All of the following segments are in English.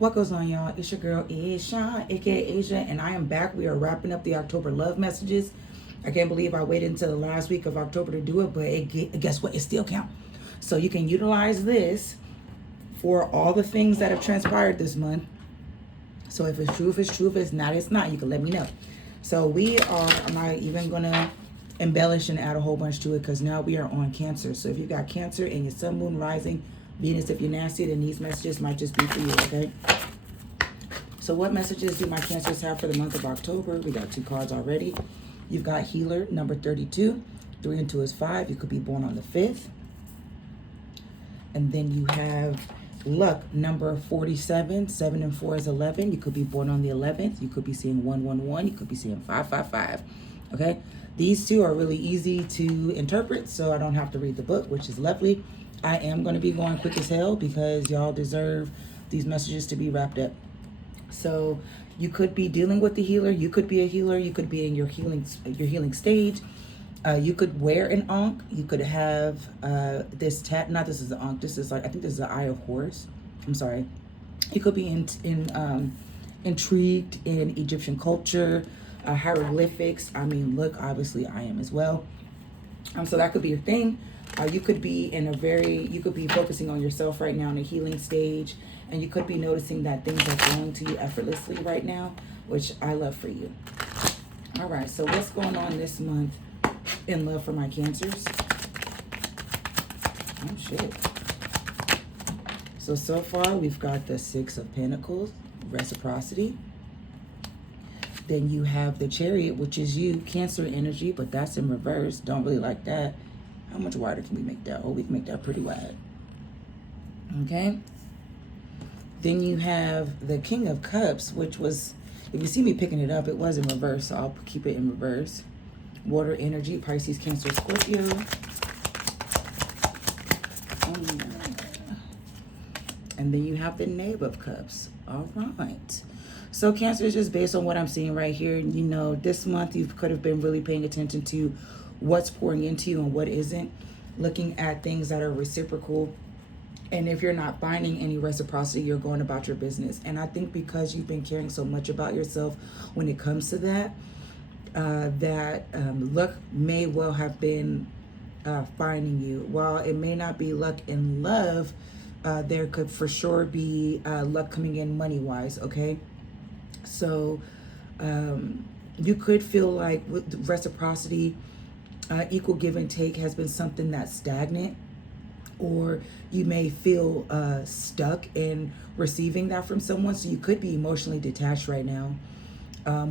What goes on, y'all? It's your girl, Isha, aka Asia, and I am back. We are wrapping up the October love messages. I can't believe I waited until the last week of October to do it, but guess what? It still counts. So you can utilize this for all the things that have transpired this month. So if it's true, if it's true, if it's not, it's not. You can let me know. So I'm not even going to embellish and add a whole bunch to it because now we are on Cancer. So if you got Cancer and your sun, moon, rising, Venus, if you're nasty, then these messages might just be for you, okay? So what messages do my Cancers have for the month of October? We got 2 cards already. You've got Healer, number 32. 3 and 2 is 5. You could be born on the 5th. And then you have Luck, number 47. 7 and 4 is 11. You could be born on the 11th. You could be seeing 111. You could be seeing 555. Okay? These 2 are really easy to interpret, so I don't have to read the book, which is lovely. I am going to be going quick as hell because y'all deserve these messages to be wrapped up. So you could be dealing with the healer. You could be a healer. You could be in your healing stage. You could wear an ankh. You could have this not this is an ankh. This is like, I think this is the Eye of Horus. I'm sorry. You could be intrigued in Egyptian culture, hieroglyphics. I mean, look, obviously I am as well. So that could be your thing. You could be you could be focusing on yourself right now in a healing stage, and you could be noticing that things are flowing to you effortlessly right now, which I love for you. All right, so what's going on this month in love for my Cancers? Oh, shit. So far, we've got the 6 of Pentacles, reciprocity. Then you have the Chariot, which is you, Cancer energy, but that's in reverse. Don't really like that. How much wider can we make that? Oh, we can make that pretty wide. Okay. Then you have the King of Cups, which was, if you see me picking it up, it was in reverse, so I'll keep it in reverse. Water energy, Pisces, Cancer, Scorpio. And then you have the Knave of Cups. All right. So Cancer is just based on what I'm seeing right here. You know, this month you could have been really paying attention to what's pouring into you and what isn't. Looking at things that are reciprocal. And if you're not finding any reciprocity, you're going about your business. And I think because you've been caring so much about yourself when it comes to that, luck may well have been finding you. While it may not be luck in love, there could for sure be luck coming in money-wise, okay? So you could feel like with reciprocity, equal give and take has been something that's stagnant, or you may feel stuck in receiving that from someone. So you could be emotionally detached right now,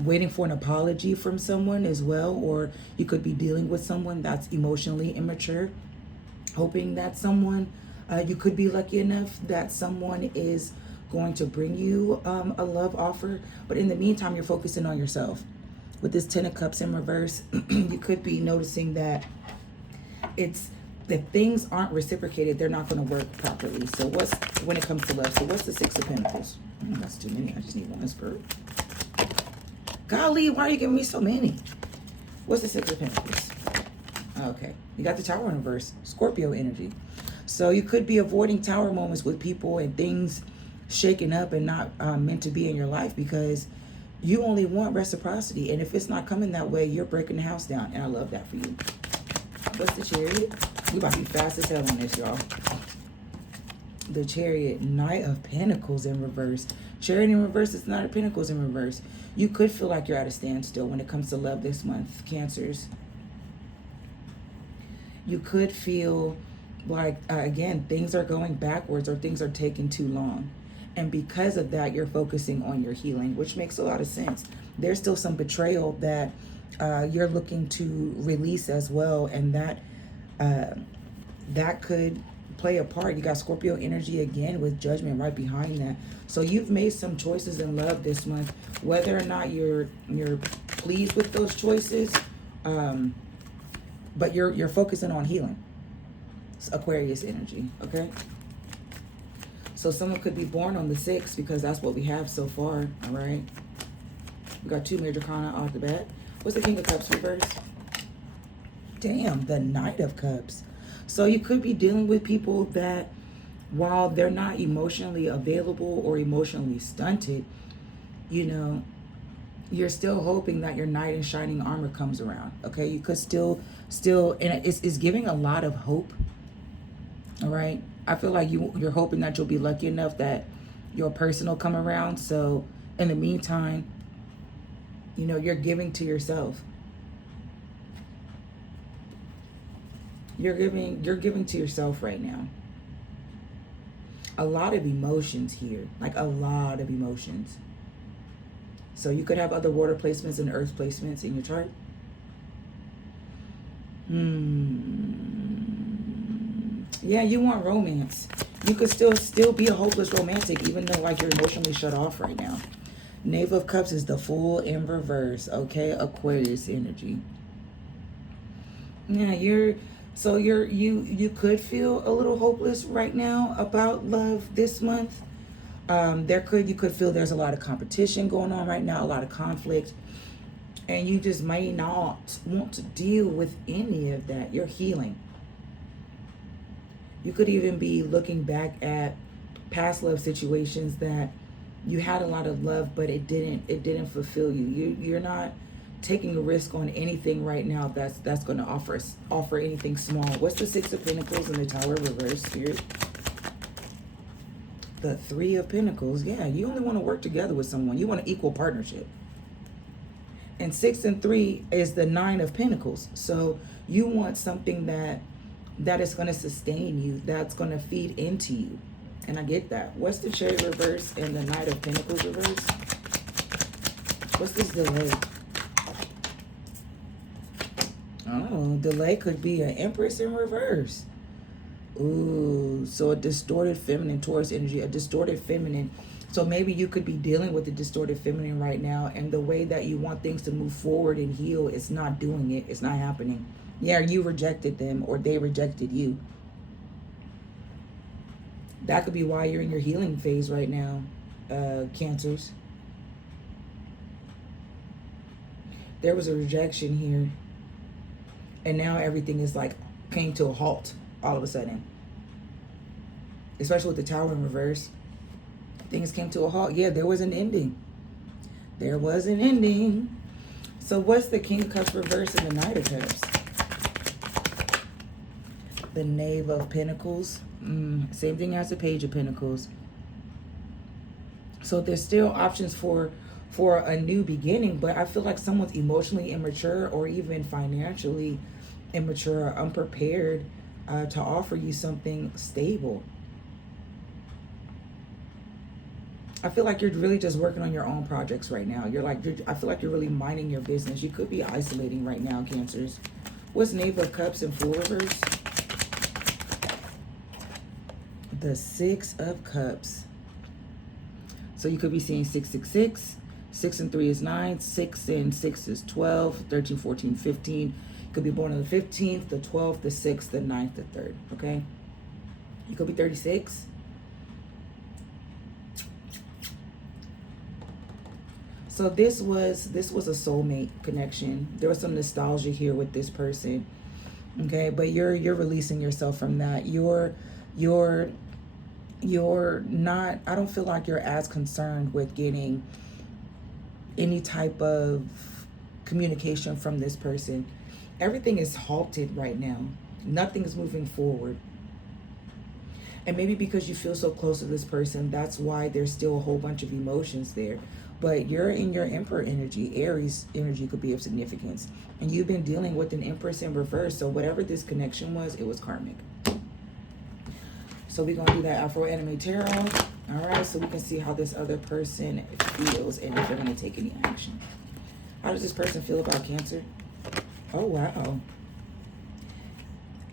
waiting for an apology from someone as well, or you could be dealing with someone that's emotionally immature, hoping that someone, you could be lucky enough that someone is going to bring you a love offer, but in the meantime, you're focusing on yourself. With this 10 of Cups in reverse, you could be noticing that if things aren't reciprocated, they're not going to work properly. So when it comes to love, so what's the 6 of Pentacles? That's too many. I just need one spirit. Golly, why are you giving me so many? What's the 6 of Pentacles? Okay, you got the Tower in reverse, Scorpio energy. So you could be avoiding tower moments with people and things shaken up and not meant to be in your life because you only want reciprocity. And if it's not coming that way, you're breaking the house down. And I love that for you. What's the Chariot? We about to be fast as hell on this, y'all. The Chariot, Knight of Pentacles in reverse. Chariot in reverse is Knight of Pentacles in reverse. You could feel like you're at a standstill when it comes to love this month, Cancers. You could feel like, again, things are going backwards or things are taking too long. And because of that, you're focusing on your healing, which makes a lot of sense. There's still some betrayal that you're looking to release as well. And that could play a part. You got Scorpio energy again with Judgment right behind that. So you've made some choices in love this month, whether or not you're pleased with those choices, but you're focusing on healing. It's Aquarius energy, okay? So someone could be born on the 6th because that's what we have so far, all right? We got 2 major arcana off the bat. What's the King of Cups reverse? Damn, the Knight of Cups. So you could be dealing with people that while they're not emotionally available or emotionally stunted, you know, you're still hoping that your knight in shining armor comes around. Okay, you could still, and it's giving a lot of hope. All right, I feel like you're hoping that you'll be lucky enough that your person will come around. So in the meantime, you know, you're giving to yourself. You're giving to yourself right now. A lot of emotions here, like a lot of emotions. So you could have other water placements and earth placements in your chart. Yeah, you want romance. You could still be a hopeless romantic, even though like you're emotionally shut off right now. Knave of Cups is the Fool in reverse. Okay, Aquarius energy. Yeah, you could feel a little hopeless right now about love this month. You could feel there's a lot of competition going on right now, a lot of conflict, and you just may not want to deal with any of that. You're healing. You could even be looking back at past love situations that you had a lot of love, but it didn't fulfill you. You're not taking a risk on anything right now that's going to offer anything small. What's the Six of Pentacles and the Tower reverse, Spirit? The Three of Pentacles. Yeah, you only want to work together with someone. You want an equal partnership. And 6 and 3 is the Nine of Pentacles. So you want something that is going to sustain you, that's going to feed into you. And I get that. What's the Chariot reverse and the Knight of Pentacles reverse? What's this delay? Oh, delay could be an Empress in reverse. Ooh, so a distorted feminine, Taurus energy, a distorted feminine. So maybe you could be dealing with the distorted feminine right now, and the way that you want things to move forward and heal, it's not doing it. It's not happening. Yeah, you rejected them or they rejected you. That could be why you're in your healing phase right now, Cancers. There was a rejection here, and now everything is like came to a halt all of a sudden. Especially with the Tower in reverse. Things came to a halt. Yeah, there was an ending. There was an ending. So what's the King of Cups reverse and the Knight of Cups? The Knave of Pentacles. Same thing as the Page of Pentacles. So there's still options for a new beginning, but I feel like someone's emotionally immature or even financially immature or unprepared to offer you something stable. I feel like you're really just working on your own projects right now. I feel like you're really minding your business. You could be isolating right now, Cancers. What's Knave of Cups and Fool reverse? The Six of Cups. So you could be seeing 666. 6 and 3 is 9. 6 and 6 is 12. 13, 14, 15. You could be born on the 15th, the 12th, the 6th, the 9th, the 3rd. Okay? You could be 36. So this was a soulmate connection. There was some nostalgia here with this person. Okay, but you're releasing yourself from that. You're not, I don't feel like you're as concerned with getting any type of communication from this person. Everything is halted right now. Nothing is moving forward. And maybe because you feel so close to this person, that's why there's still a whole bunch of emotions there. But you're in your Emperor energy. Aries energy could be of significance. And you've been dealing with an Empress in reverse. So whatever this connection was, it was karmic. So we're going to do that Afro Anime Tarot. All right, so we can see how this other person feels and if they're going to take any action. How does this person feel about Cancer? Oh, wow.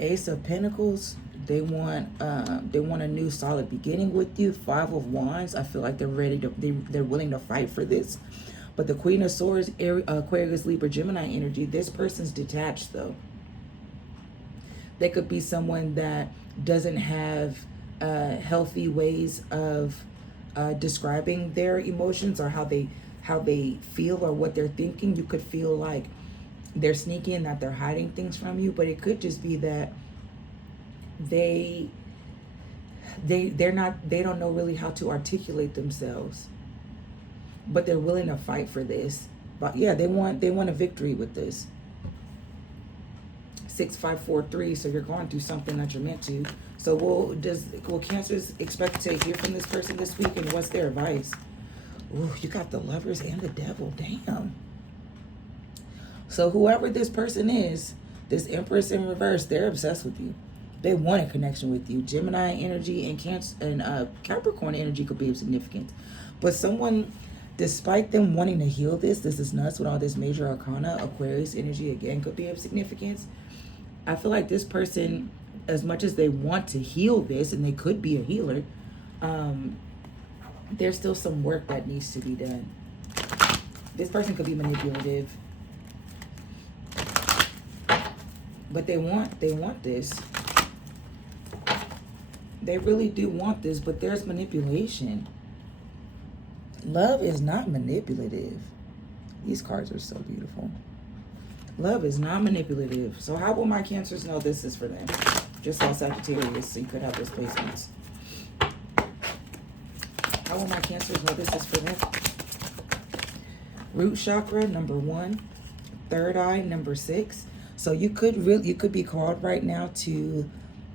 Ace of Pentacles. They want a new solid beginning with you. 5 of Wands. I feel like they're ready to, they're willing to fight for this. But the Queen of Swords, Aquarius, Libra, Gemini energy, this person's detached though. They could be someone that doesn't have healthy ways of describing their emotions or how they feel or what they're thinking. You could feel like they're sneaky and that they're hiding things from you, but it could just be that they They don't know really how to articulate themselves, but they're willing to fight for this. But yeah, they want a victory with this. 6543. So you're going through something that you're meant to. So will Cancers expect to hear from this person this week, and what's their advice? Ooh, you got the Lovers and the Devil. Damn. So whoever this person is, this Empress in reverse, they're obsessed with you. They want a connection with you. Gemini energy and Cancer and Capricorn energy could be of significance. But someone, despite them wanting to heal this is nuts with all this major arcana. Aquarius energy again could be of significance. I feel like this person, as much as they want to heal this, and they could be a healer, there's still some work that needs to be done. This person could be manipulative, but they want this. They really do want this, but there's manipulation. Love is not manipulative. These cards are so beautiful. Love is not manipulative. So how will my Cancers know this is for them? Just saw Sagittarius, so you could have those placements. How will my Cancers know this is for them? Root chakra, number 1. Third eye, number 6. So you could be called right now to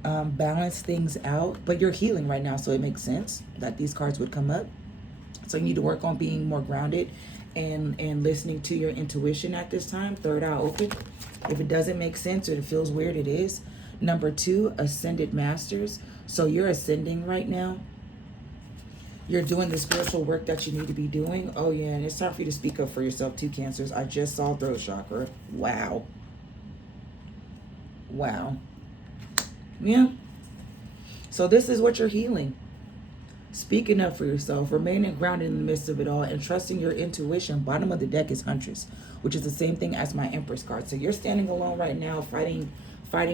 balance things out, but you're healing right now, so it makes sense that these cards would come up. So you need to work on being more grounded and listening to your intuition at this time. Third eye open. If it doesn't make sense or it feels weird, it is. Number 2, ascended masters. So you're ascending right now. You're doing the spiritual work that you need to be doing. Oh yeah, and it's time for you to speak up for yourself too, Cancers. I just saw throat chakra. Wow. Wow. Yeah. So this is what you're healing. Speaking up for yourself, remaining grounded in the midst of it all, and trusting your intuition. Bottom of the deck is Huntress, which is the same thing as my Empress card. So you're standing alone right now, fighting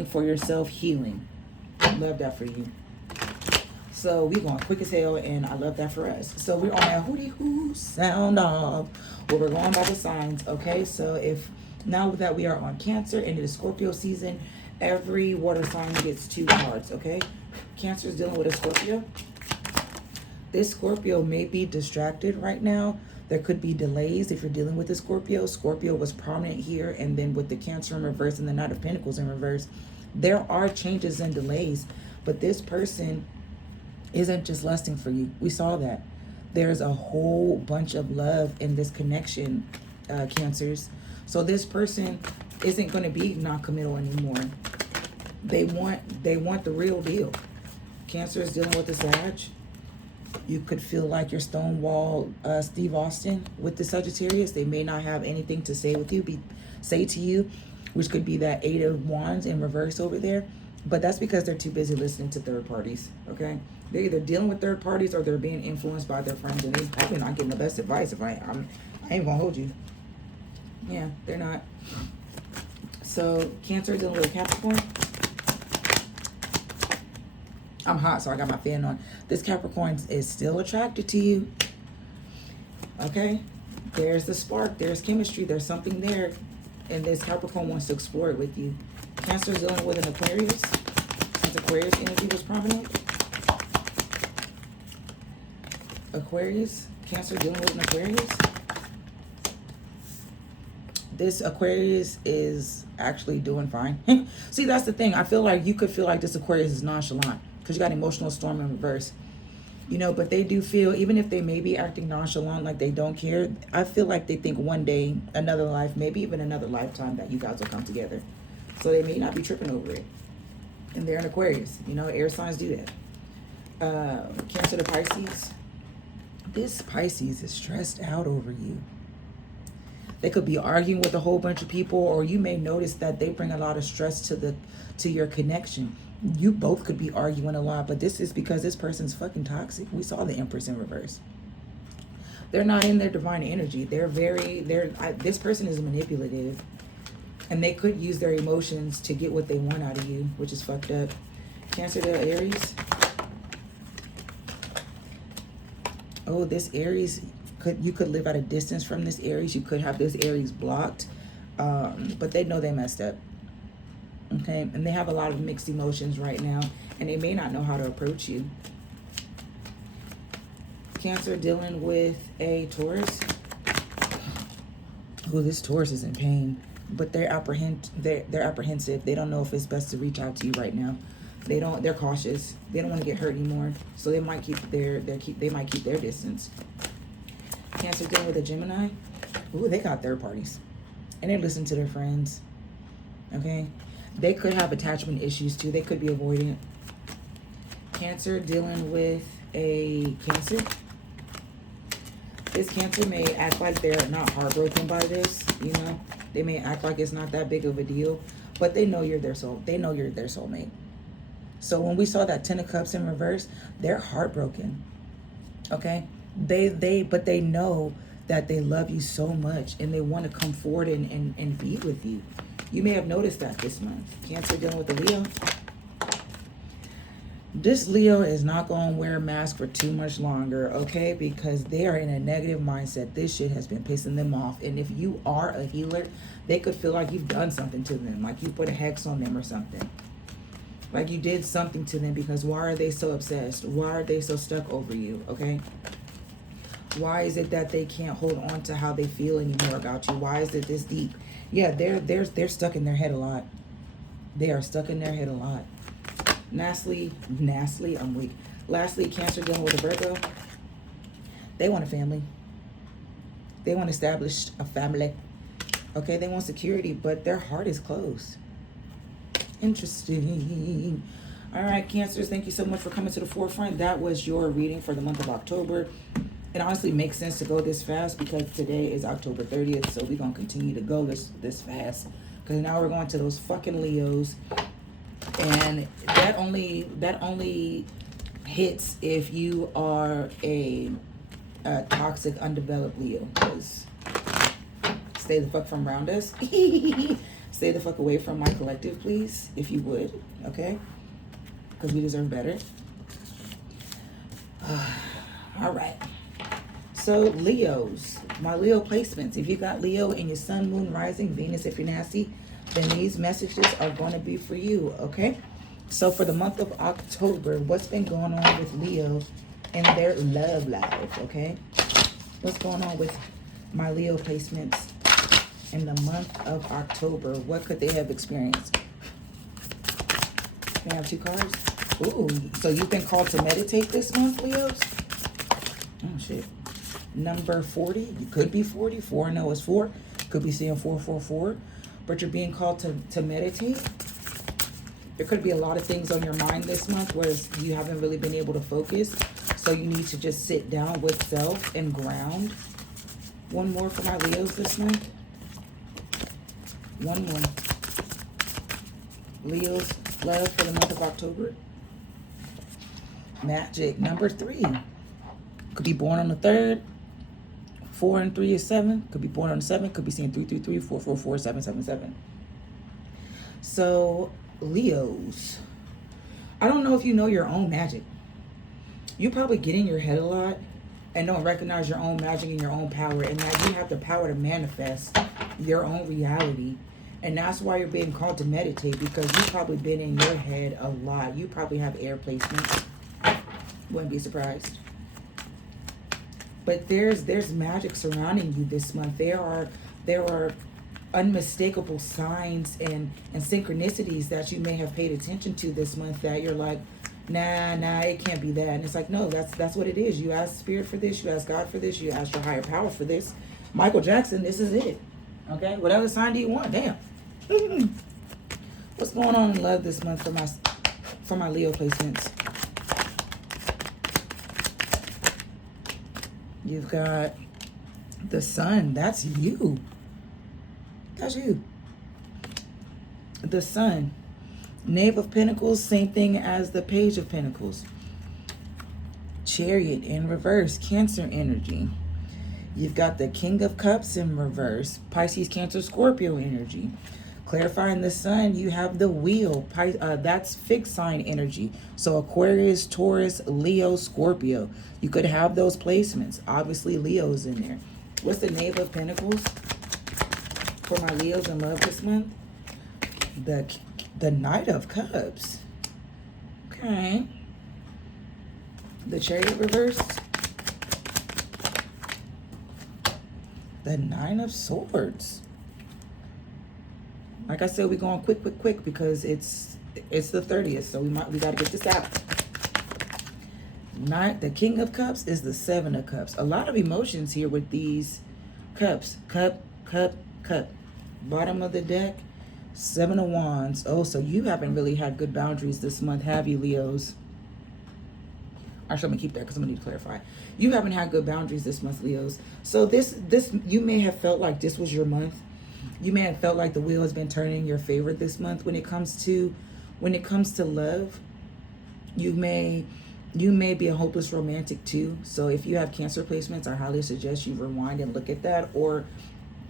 for yourself, healing. Love that for you. So we going quick as hell, and I love that for us. So we're on that hootie hoo sound off. Well, we're going by the signs, okay? So if now that we are on Cancer and it is Scorpio season, every water sign gets 2 cards, okay? Cancer is dealing with a Scorpio. This Scorpio may be distracted right now. There could be delays if you're dealing with a Scorpio. Scorpio was prominent here, and then with the Cancer in reverse and the Knight of Pentacles in reverse, there are changes and delays, but this person isn't just lusting for you. We saw that. There's a whole bunch of love in this connection, Cancers. So this person isn't going to be non-committal anymore. They want the real deal. Cancer is dealing with the Sag. You could feel like you're Stonewall Steve Austin with the Sagittarius. They may not have anything to say to you, which could be that 8 of Wands in reverse over there. But that's because they're too busy listening to third parties, okay? They're either dealing with third parties or they're being influenced by their friends, and they're probably not getting the best advice. I ain't gonna hold you. Yeah, they're not. So Cancer dealing with a Capricorn. I'm hot, so I got my fan on. This Capricorn is still attracted to you. Okay? There's the spark. There's chemistry. There's something there. And this Capricorn wants to explore it with you. Cancer is dealing with an Aquarius. Since Aquarius energy was prominent. Aquarius. Cancer dealing with an Aquarius. This Aquarius is actually doing fine. See, that's the thing. I feel like you could feel like this Aquarius is nonchalant because you got emotional storm in reverse. You know, but they do feel, even if they may be acting nonchalant, like they don't care, I feel like they think one day, another life, maybe even another lifetime, that you guys will come together. So they may not be tripping over it. And they're an Aquarius. You know, air signs do that. Cancer to Pisces. This Pisces is stressed out over you. They could be arguing with a whole bunch of people, or you may notice that they bring a lot of stress to your connection. You both could be arguing a lot, but this is because this person's fucking toxic. We saw the Empress in reverse. They're not in their divine energy. This person is manipulative, and they could use their emotions to get what they want out of you, which is fucked up. Cancer to Aries. Oh, this Aries, you could live at a distance from this Aries. You could have this Aries blocked, but they know they messed up. Okay, and they have a lot of mixed emotions right now, and they may not know how to approach you. Cancer dealing with a Taurus. Oh, this Taurus is in pain, but they're apprehensive. They don't know if it's best to reach out to you right now. They're cautious. They don't want to get hurt anymore, so they might keep their distance. Cancer dealing with a Gemini. Ooh, they got third parties, and they listen to their friends. Okay, they could have attachment issues too. They could be avoidant. Cancer dealing with a Cancer. This Cancer may act like they're not heartbroken by this, you know. They may act like it's not that big of a deal, but they know you're their soul. They know you're their soulmate. So when we saw that 10 of Cups in reverse, they're heartbroken. Okay? But they know that they love you so much and they want to come forward and be with you. You may have noticed that this month. Cancer dealing with the Leo. This Leo is not going to wear a mask for too much longer, okay? Because they are in a negative mindset. This shit has been pissing them off. And if you are a healer, they could feel like you've done something to them. Like you put a hex on them or something. Like you did something to them, because why are they so obsessed? Why are they so stuck over you, okay? Why is it that they can't hold on to how they feel anymore about you? Why is it this deep? Yeah, they're stuck in their head a lot. They are stuck in their head a lot. Lastly, I'm weak. Lastly, Cancer dealing with a Virgo. They want a family. They want to establish a family. Okay, they want security, but their heart is closed. Interesting. All right, Cancers, thank you so much for coming to the forefront. That was your reading for the month of October. It honestly makes sense to go this fast because today is October 30th, so we're going to continue to go this fast because now we're going to those fucking Leos. And that only hits if you are a toxic, undeveloped Leo. Because stay the fuck from around us. Stay the fuck away from my collective, please, if you would. Okay? Because we deserve better. All right. So Leos, my Leo placements. If you got Leo in your sun, moon, rising, Venus, if you're nasty, then these messages are going to be for you, okay? So for the month of October, what's been going on with Leo and their love life, okay? What's going on with my Leo placements in the month of October? What could they have experienced? We have two cards. Ooh, so you've been called to meditate this month, Leos? Oh, shit. Number 40. You could be 40. 4 no is 4. Could be seeing 444. But you're being called to meditate. There could be a lot of things on your mind this month where you haven't really been able to focus. So you need to just sit down with self and ground. One more for my Leos this month. One more. Leos, love for the month of October. Magic, number 3. Could be born on the 3rd. 4 and 3 is 7. Could be born on the 7th. Could be seeing 333, 444, 777. So, Leos. I don't know if you know your own magic. You probably get in your head a lot and don't recognize your own magic and your own power, and that you have the power to manifest your own reality. And that's why you're being called to meditate, because you've probably been in your head a lot. You probably have air placements. Wouldn't be surprised. But there's magic surrounding you this month. There are unmistakable signs and synchronicities that you may have paid attention to this month that you're like, nah, it can't be that. And it's like, no, that's what it is. You ask Spirit for this, you ask God for this, you ask your higher power for this. Michael Jackson, this is it. Okay, whatever sign do you want? Damn. What's going on in love this month for my Leo placements? You've got the Sun. That's you. That's you. The Sun. Knave of Pentacles, same thing as the Page of Pentacles. Chariot in reverse, Cancer energy. You've got the King of Cups in reverse, Pisces, Cancer, Scorpio energy. Clarifying the Sun, you have the Wheel. That's fixed sign energy. So Aquarius, Taurus, Leo, Scorpio. You could have those placements. Obviously, Leo's in there. What's the Knave of Pentacles for my Leos in love this month? The Knight of Cups. Okay. The Chariot reverse. The Nine of Swords. Like I said, we're going quick because it's the 30th, so we got to get this out. The King of Cups is the Seven of Cups. A lot of emotions here with these cups. Cup. Bottom of the deck, Seven of Wands. Oh, so you haven't really had good boundaries this month, have you, Leos? Actually, I'm gonna keep that because I'm gonna need to clarify. You haven't had good boundaries this month, Leos. So this you may have felt like this was your month. You may have felt like the wheel has been turning in your favor this month when it comes to love. You may be a hopeless romantic too. So if you have Cancer placements, I highly suggest you rewind and look at that. Or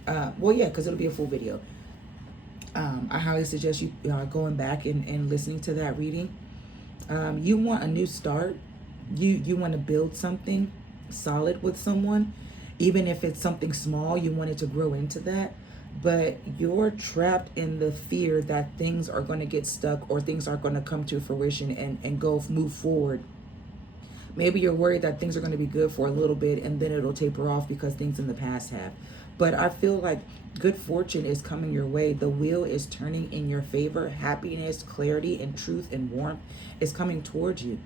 well, yeah, because it'll be a full video. I highly suggest you going back and listening to that reading. You want a new start. You want to build something solid with someone. Even if it's something small, you want it to grow into that. But you're trapped in the fear that things are going to get stuck or things aren't going to come to fruition and move forward. Maybe you're worried that things are going to be good for a little bit and then it'll taper off because things in the past have. But I feel like good fortune is coming your way. The wheel is turning in your favor. Happiness, clarity, and truth and warmth is coming towards you.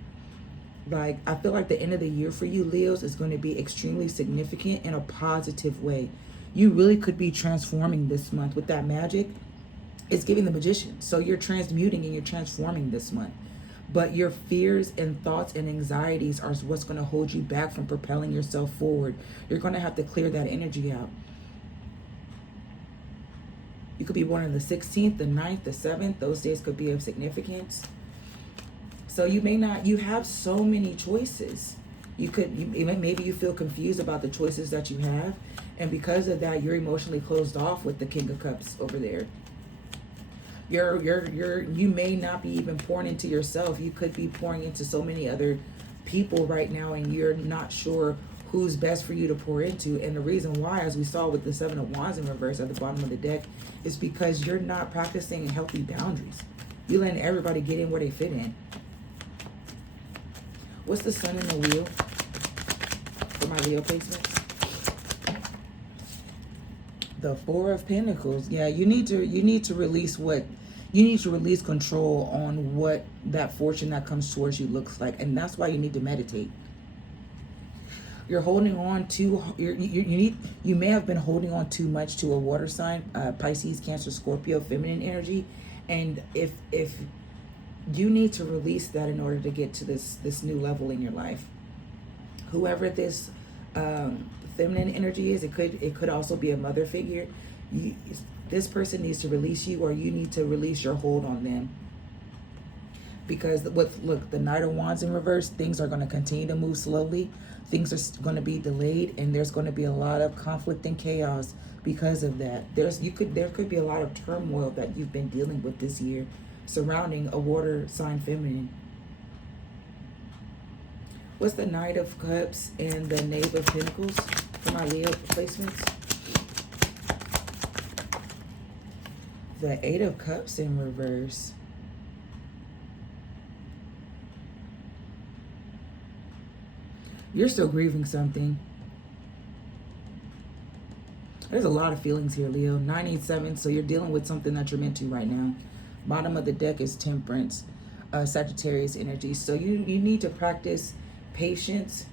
Like, I feel like the end of the year for you, Leos, is going to be extremely significant in a positive way. You really could be transforming this month with that magic. It's giving the Magician. So you're transmuting and you're transforming this month. But your fears and thoughts and anxieties are what's going to hold you back from propelling yourself forward. You're going to have to clear that energy out. You could be born on the 16th, the 9th, the 7th. Those days could be of significance. So you may not, you have so many choices. Maybe you feel confused about the choices that you have. And because of that, you're emotionally closed off with the King of Cups over there. You may not be even pouring into yourself. You could be pouring into so many other people right now, and you're not sure who's best for you to pour into. And the reason why, as we saw with the Seven of Wands in reverse at the bottom of the deck, is because you're not practicing healthy boundaries. You're letting everybody get in where they fit in. What's the Sun in the wheel for my Leo placements? The Four of Pentacles. Yeah, you need to release control on what that fortune that comes towards you looks like, and that's why you need to meditate. You're holding on to you may have been holding on too much to a water sign, Pisces, Cancer, Scorpio, feminine energy, and if you need to release that in order to get to this new level in your life. Whoever this feminine energy is, it could also be a mother figure. This person needs to release you, or you need to release your hold on them. Because look, the Knight of Wands in reverse, things are going to continue to move slowly. Things are going to be delayed, and there's going to be a lot of conflict and chaos because of that. There could be a lot of turmoil that you've been dealing with this year surrounding a water sign feminine. What's the Knight of Cups and the Knave of Pentacles for my Leo placements? The Eight of Cups in reverse. You're still grieving something. There's a lot of feelings here, Leo. 987, so you're dealing with something that you're meant to right now. Bottom of the deck is Temperance, Sagittarius energy. So you need to practice patience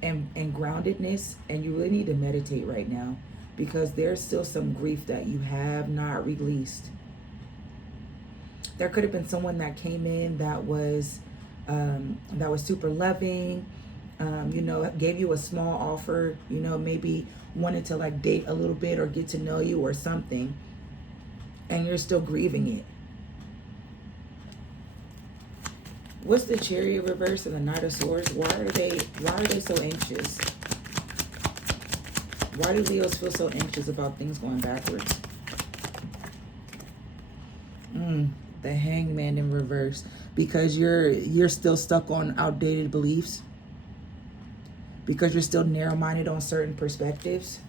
and groundedness, and you really need to meditate right now because there's still some grief that you have not released. There could have been someone that came in that was super loving, gave you a small offer, maybe wanted to like date a little bit or get to know you or something, and you're still grieving it. What's the Chariot reverse and the Knight of Swords? Why are they so anxious? Why do Leos feel so anxious about things going backwards? The Hangman in reverse. Because you're still stuck on outdated beliefs. Because you're still narrow-minded on certain perspectives.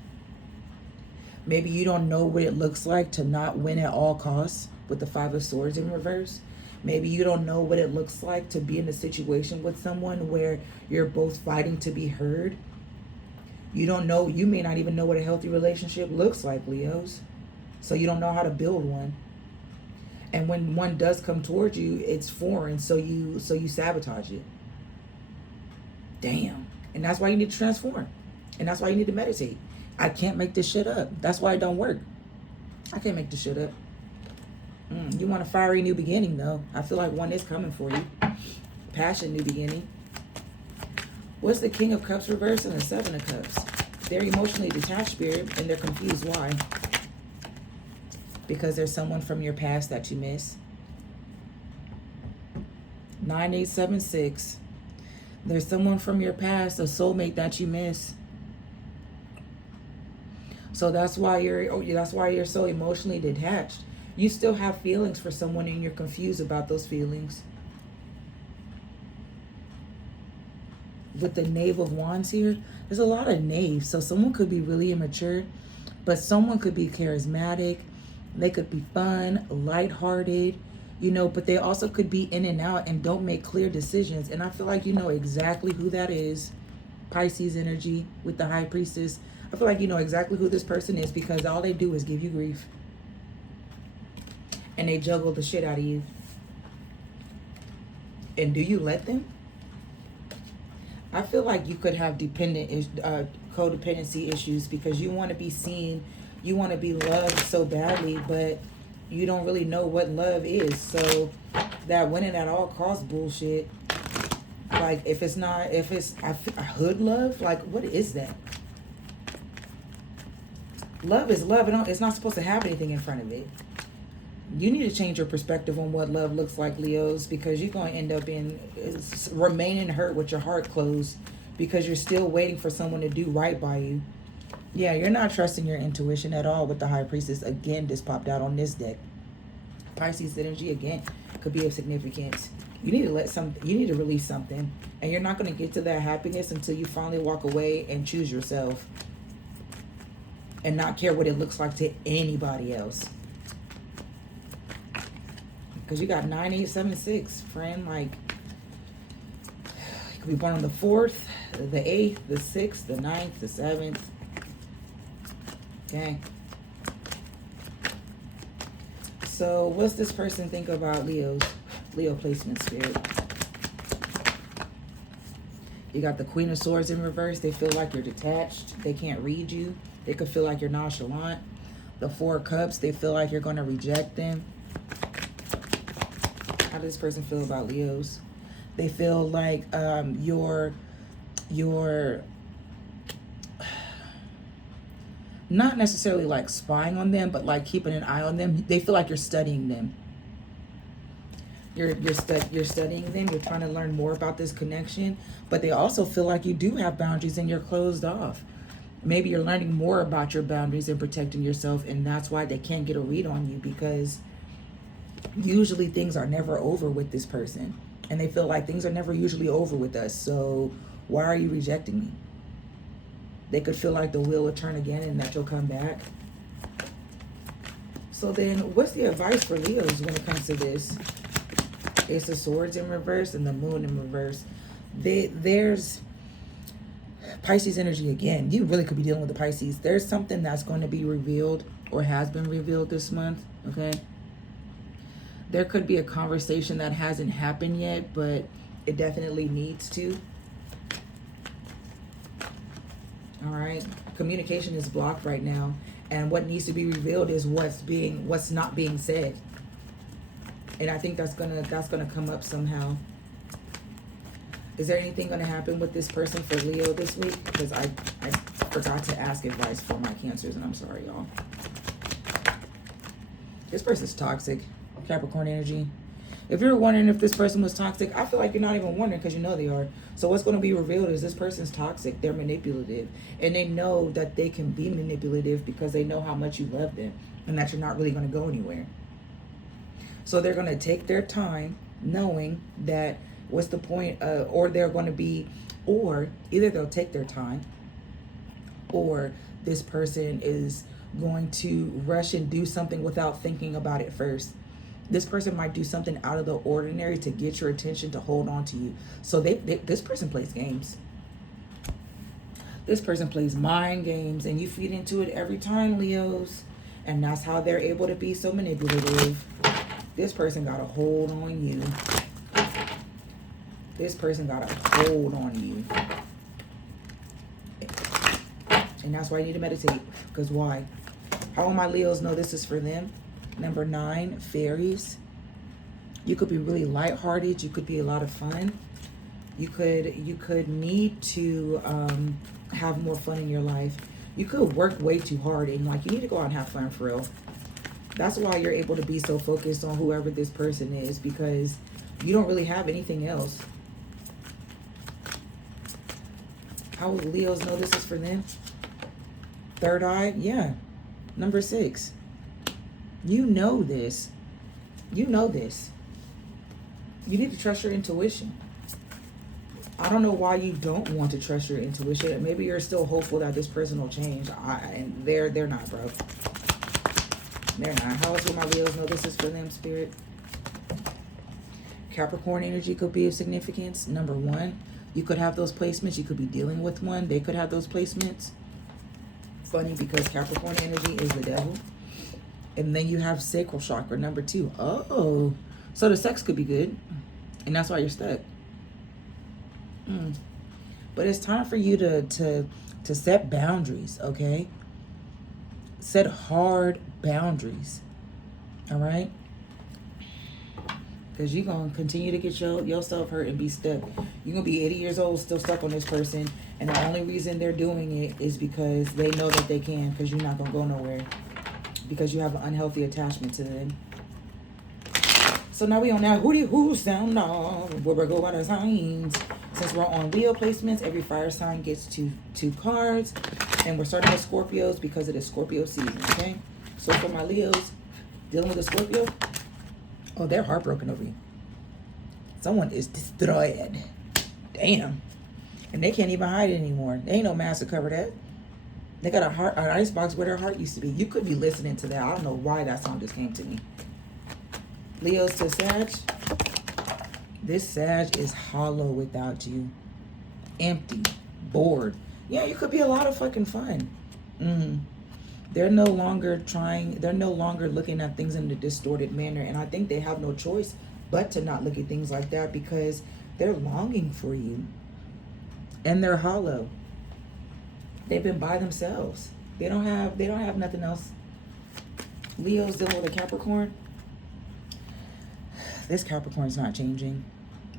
Maybe you don't know what it looks like to not win at all costs with the Five of Swords in reverse. Maybe you don't know what it looks like to be in a situation with someone where you're both fighting to be heard. You don't know, you may not even know what a healthy relationship looks like, Leos. So you don't know how to build one. And when one does come towards you, it's foreign, so you sabotage it. Damn. And that's why you need to transform. And that's why you need to meditate. I can't make this shit up. That's why it don't work. I can't make this shit up. You want a fiery new beginning, though. I feel like one is coming for you. Passion, new beginning. What's the King of Cups reverse and the Seven of Cups? They're emotionally detached, spirit, and they're confused. Why? Because there's someone from your past that you miss. 9876. There's someone from your past, a soulmate that you miss. So that's why you're so emotionally detached. You still have feelings for someone and you're confused about those feelings. With the Knave of Wands here, there's a lot of knaves. So someone could be really immature, but someone could be charismatic. They could be fun, lighthearted, but they also could be in and out and don't make clear decisions. And I feel like you know exactly who that is. Pisces energy with the High Priestess. I feel like you know exactly who this person is because all they do is give you grief. And they juggle the shit out of you. And do you let them? I feel like you could have codependency issues because you want to be seen, you want to be loved so badly, but you don't really know what love is. So that winning at all costs bullshit. Like if it's a hood love, like what is that? Love is love. It's not supposed to have anything in front of it. You need to change your perspective on what love looks like, Leos, because you're going to end up remaining hurt with your heart closed because you're still waiting for someone to do right by you. Yeah, you're not trusting your intuition at all with the High Priestess. Again, this popped out on this deck. Pisces energy, again, could be of significance. You need to release something. And you're not going to get to that happiness until you finally walk away and choose yourself. And not care what it looks like to anybody else. Because you got 9876, friend. Like, you could be born on the 4th, the 8th, the 6th, the 9th, the 7th. Okay. So, what's this person think about Leo's? Leo placement, spirit. You got the Queen of Swords in reverse. They feel like you're detached. They can't read you. They could feel like you're nonchalant. The 4 of Cups, they feel like you're going to reject them. How does this person feel about Leos? They feel like you're not necessarily like spying on them, but like keeping an eye on them. They feel like you're studying them. You're studying them. You're trying to learn more about this connection, but they also feel like you do have boundaries and you're closed off. Maybe you're learning more about your boundaries and protecting yourself, and that's why they can't get a read on you, because usually things are never over with this person, and they feel like things are never usually over with us. So why are you rejecting me? They could feel like the wheel will turn again and that you'll come back. So then what's the advice for Leos when it comes to this? Ace of Swords in reverse and the Moon in reverse. There's Pisces energy again. You really could be dealing with the Pisces. There's something that's going to be revealed or has been revealed this month, okay? There could be a conversation that hasn't happened yet, but it definitely needs to. All right. Communication is blocked right now. And what needs to be revealed is what's not being said. And I think that's gonna come up somehow. Is there anything gonna happen with this person for Leo this week? Because I forgot to ask advice for my Cancers, and I'm sorry, y'all. This person's toxic. Capricorn energy. If you're wondering if this person was toxic, I feel like you're not even wondering, because you know they are. So what's going to be revealed is this person's toxic. They're manipulative. And they know that they can be manipulative because they know how much you love them and that you're not really going to go anywhere. So they're going to take their time knowing that what's the point, or they're going to be, or either they'll take their time, or this person is going to rush and do something without thinking about it first. This person might do something out of the ordinary to get your attention, to hold on to you. So this person plays games. This person plays mind games, and you feed into it every time, Leos. And that's how they're able to be so manipulative. This person got a hold on you. This person got a hold on you. And that's why you need to meditate. Because why? How will my Leos know this is for them? Number 9, fairies. You could be really lighthearted. You could be a lot of fun. You could need to have more fun in your life. You could work way too hard, and like you need to go out and have fun for real. That's why you're able to be so focused on whoever this person is, because you don't really have anything else. How will Leos know this is for them? Third eye, yeah. Number 6. You know this. You know this. You need to trust your intuition. I don't know why you don't want to trust your intuition. Maybe you're still hopeful that this person will change. And they're not, bro. They're not. How else will my Leos know this is for them, Spirit? Capricorn energy could be of significance. Number 1, you could have those placements. You could be dealing with one. They could have those placements. Funny, because Capricorn energy is the devil. And then you have sacral chakra, number 2. Oh, so the sex could be good. And that's why you're stuck. But it's time for you to set boundaries, okay? Set hard boundaries, all right? Because you're going to continue to get yourself hurt and be stuck. You're going to be 80 years old still stuck on this person. And the only reason they're doing it is because they know that they can, because you're not going to go nowhere. Because you have an unhealthy attachment to them. So now we on that who sound off. Where we go by the signs. Since we're on wheel placements, every fire sign gets two cards. And we're starting with Scorpios because it is Scorpio season, okay? So for my Leos, dealing with a Scorpio, oh, they're heartbroken over you. Someone is destroyed. Damn. And they can't even hide it anymore. There ain't no mask to cover that. They got an icebox where their heart used to be. You could be listening to that. I don't know why that song just came to me. Leos to Sag. This Sag is hollow without you. Empty. Bored. Yeah, you could be a lot of fucking fun. They're no longer looking at things in a distorted manner. And I think they have no choice but to not look at things like that, because they're longing for you. And they're hollow. They've been by themselves. They don't have nothing else. Leo's dealing with a Capricorn. This Capricorn's not changing.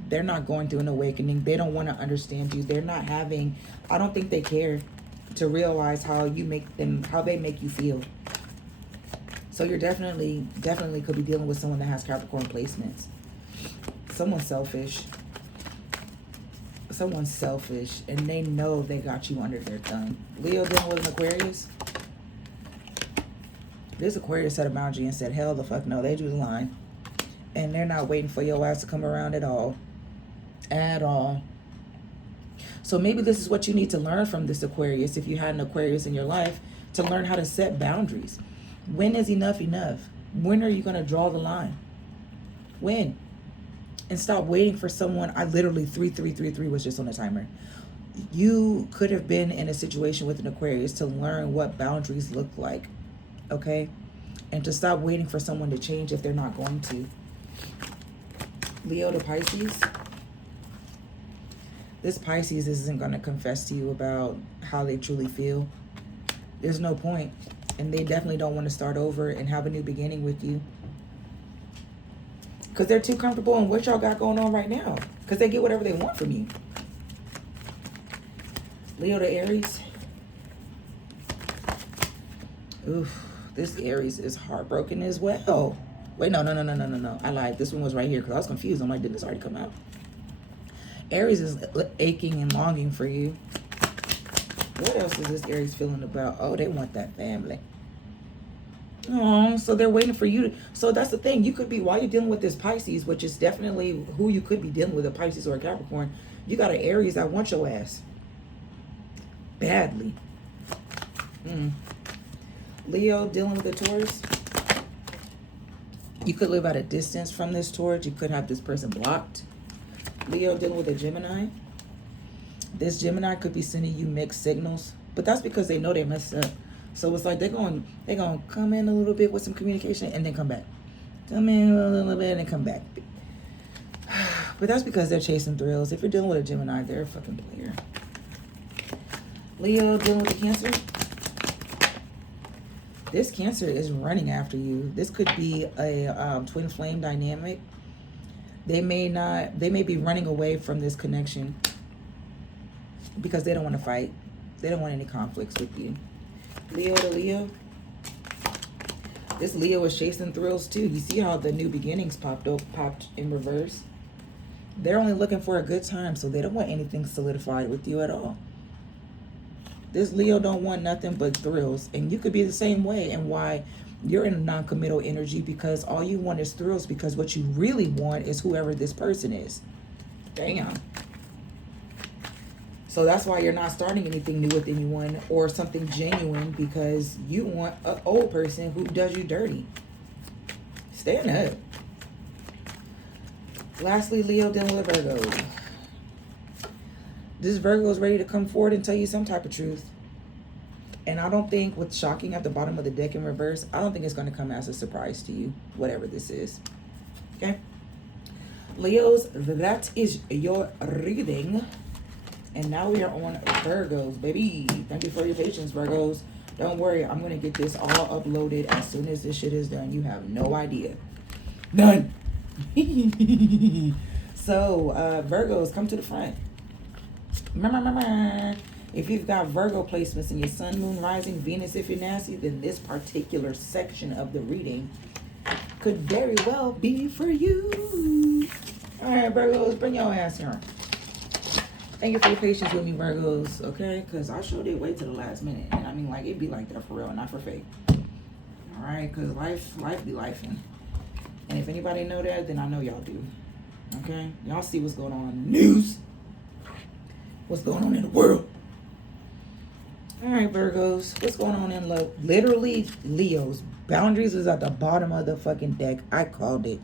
They're not going through an awakening. They don't want to understand you. They're not having, I don't think they care to realize how they make you feel. So you're definitely could be dealing with someone that has Capricorn placements. Someone's selfish. Someone's selfish, and they know they got you under their thumb. Leo dealing with an Aquarius. This Aquarius set a boundary and said, hell the fuck no, they drew the line. And they're not waiting for your ass to come around at all. At all. So maybe this is what you need to learn from this Aquarius, if you had an Aquarius in your life, to learn how to set boundaries. When is enough enough? When are you going to draw the line? When? And stop waiting for someone. I literally 3333 was just on the timer. You could have been in a situation with an Aquarius to learn what boundaries look like. Okay? And to stop waiting for someone to change if they're not going to. Leo to Pisces. This Pisces isn't going to confess to you about how they truly feel. There's no point. And they definitely don't want to start over and have a new beginning with you. Because they're too comfortable in what y'all got going on right now. Because they get whatever they want from you. Leo to Aries. Oof. This Aries is heartbroken as well. Wait, no. I lied. This one was right here because I was confused. I'm like, didn't this already come out? Aries is aching and longing for you. What else is this Aries feeling about? Oh, they want that family. Oh, so they're waiting for you to, so that's the thing. You could be, while you're dealing with this Pisces, which is definitely who you could be dealing with, a Pisces or a Capricorn, you got an Aries that wants your ass. Badly. Leo dealing with a Taurus. You could live at a distance from this Taurus. You could have this person blocked. Leo dealing with a Gemini. This Gemini could be sending you mixed signals, but that's because they know they messed up. So it's like they're going to come in a little bit with some communication and then come back. Come in a little bit and then come back. But that's because they're chasing thrills. If you're dealing with a Gemini, they're a fucking player. Leo dealing with a Cancer. This Cancer is running after you. This could be a twin flame dynamic. They may be running away from this connection because they don't want to fight. They don't want any conflicts with you. Leo to Leo. This Leo is chasing thrills too. You see how the new beginnings popped in reverse? They're only looking for a good time, so they don't want anything solidified with you at all. This Leo don't want nothing but thrills. And you could be the same way, and why you're in a non-committal energy, because all you want is thrills, because what you really want is whoever this person is. Damn. So that's why you're not starting anything new with anyone or something genuine, because you want an old person who does you dirty. Stand up. Lastly, Leo dealing with Virgo. This Virgo is ready to come forward and tell you some type of truth. And I don't think, with shocking at the bottom of the deck in reverse, I don't think it's going to come as a surprise to you, whatever this is. Okay? Leos, that is your reading. And now we are on Virgos, baby. Thank you for your patience, Virgos. Don't worry, I'm going to get this all uploaded as soon as this shit is done. You have no idea. None. So, Virgos, come to the front. If you've got Virgo placements in your sun, moon, rising, Venus, if you're nasty, then this particular section of the reading could very well be for you. All right, Virgos, bring your ass here. Thank you for your patience with me, Virgos, okay? Because I sure did wait to the last minute. And I mean, like, it'd be like that for real, not for fake. All right? Because life be lifing. And if anybody know that, then I know y'all do. Okay? Y'all see what's going on in the news. What's going on in the world. All right, Virgos. What's going on in love? Literally, Leos. Boundaries is at the bottom of the fucking deck. I called it.